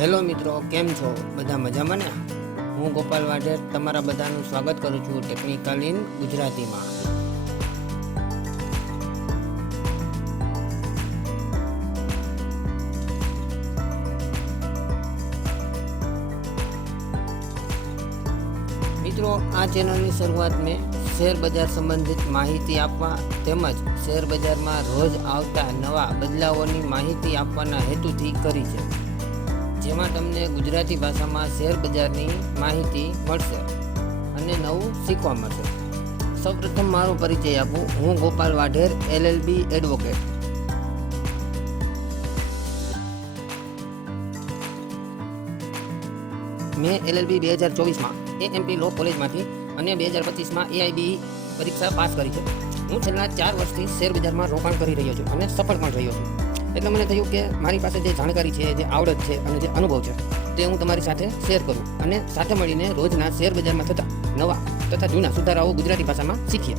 Hello મિત્રો, કેમ છો? બધા મજામાં ને? હું ગોપાલ વાઢેર તમારા બધાનું સ્વાગત કરું છું ટેકનિકલ ઇન ગુજરાતીમાં. મિત્રો, આ ચેનલની શરૂઆત મેં શેર બજાર સંબંધિત માહિતી આપવા તેમજ શેર બજારમાં રોજ આવતા નવા બદલાવોની માહિતી આપવાના હેતુથી કરી છે. જેમાં તમને ગુજરાતી ભાષામાં શેર બજારની માહિતી મળશે અને નવું શીખવા મળશે. સૌપ્રથમ મારો પરિચય આપું. હું ગોપાલ વાઢેર, એલએલબી એડવોકેટ. મેં એલએલબી બે હજાર ચોવીસમાં એએમપી લો કોલેજમાંથી અને બે હજાર પચીસમાં એઆઈબી પરીક્ષા પાસ કરી છે. હું છેલ્લા ચાર વર્ષથી શેર બજારમાં રોકાણ કરી રહ્યો છું અને સફળ પણ રહ્યો છું. એટલે મને થયું કે મારી પાસે જે જાણકારી છે, જે આવડત છે અને જે અનુભવ છે, તે હું તમારી સાથે શેર કરું અને સાથે મળીને રોજના શેર બજારમાં થતા નવા તથા જૂના સુધારાઓ ગુજરાતી ભાષામાં શીખીએ.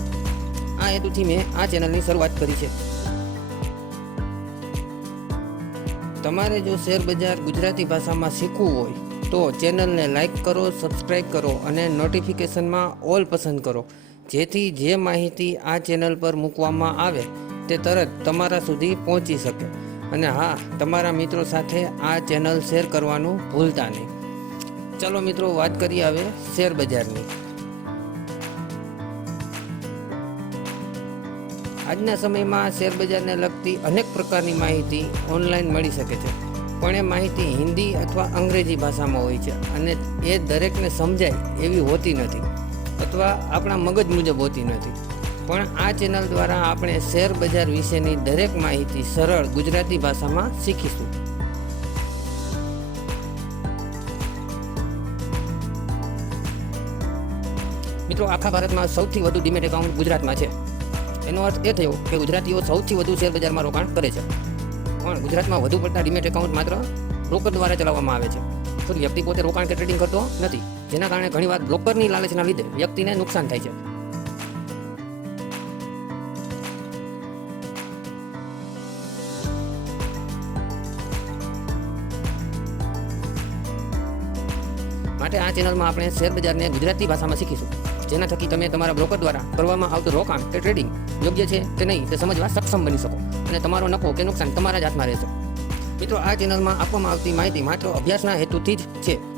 આ હેતુથી મેં આ ચેનલની શરૂઆત કરી છે. તમારે જો શેર બજાર ગુજરાતી ભાષામાં શીખવું હોય, તો ચેનલને લાઇક કરો સબસ્ક્રાઇબ કરો અને નોટિફિકેશનમાં ઓલ પસંદ કરો. જેથી જે માહિતી આ ચેનલ પર મૂકવામાં આવે, તે તરત તમારા સુધી પહોંચી શકે. અને હા, તમારા મિત્રો સાથે આ ચેનલ શેર કરવાનું ભૂલતા નહીં. ચલો મિત્રો, વાત કરીએ હવે શેર બજારની. આજના સમયમાં શેર બજારને લગતી અનેક પ્રકારની માહિતી ઓનલાઈન મળી શકે છે. પણ એ માહિતી હિન્દી અથવા અંગ્રેજી ભાષામાં હોય છે અને એ દરેકને સમજાય એવી હોતી નથી અથવા આપણા મગજ મુજબ હોતી નથી. પણ આ ચેનલ દ્વારા આપણે શેર બજાર વિશેની દરેક માહિતી સરળ ગુજરાતી ભાષામાં શીખીશું. મિત્રો, આખા ભારતમાં સૌથી વધુ ડીમેટ એકાઉન્ટ ગુજરાતમાં છે. એનો અર્થ એ થયો કે ગુજરાતીઓ સૌથી વધુ શેર બજારમાં રોકાણ કરે છે. પણ ગુજરાતમાં વધુ પડતા ડીમેટ એકાઉન્ટ માત્ર બ્રોકર દ્વારા ચલાવવામાં આવે છે. ખુદ વ્યક્તિ પોતે રોકાણ કે ટ્રેડિંગ કરતો નથી? જેના કારણે ઘણીવાર બ્રોકરની લાલચના લીધે વ્યક્તિને નુકસાન થાય છે. માટે આ ચેનલમાં આપણે શેર બજારને ગુજરાતી ભાષામાં શીખીશું. જેના થકી તમે તમારા બ્રોકર દ્વારા કરવામાં આવતું રોકાણ કે ટ્રેડિંગ યોગ્ય છે કે નહીં તે સમજવા સક્ષમ બની શકો અને તમારો નફો કે નુકસાન તમારા જ હાથમાં રહેશે. મિત્રો, આ ચેનલમાં આપવામાં આવતી માહિતી માત્ર અભ્યાસના હેતુથી જ છે.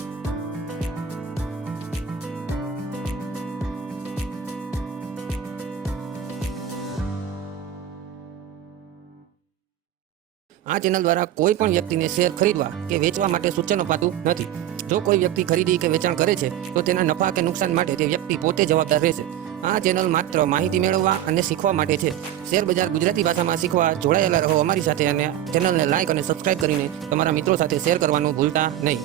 આ ચેનલ દ્વારા કોઈ પણ વ્યક્તિને શેર ખરીદવા કે વેચવા માટે સૂચન અપાતું નથી. જો કોઈ વ્યક્તિ ખરીદી કે વેચાણ કરે છે, તો તેના નફા કે નુકસાન માટે તે વ્યક્તિ પોતે જવાબદાર રહેશે. આ ચેનલ માત્ર માહિતી મેળવવા અને શીખવા માટે છે. શેર બજાર ગુજરાતી ભાષામાં શીખવા જોડાયેલા રહો અમારી સાથે અને ચેનલને લાઇક અને સબસ્ક્રાઇબ કરીને તમારા મિત્રો સાથે શેર કરવાનું ભૂલતા નહીં.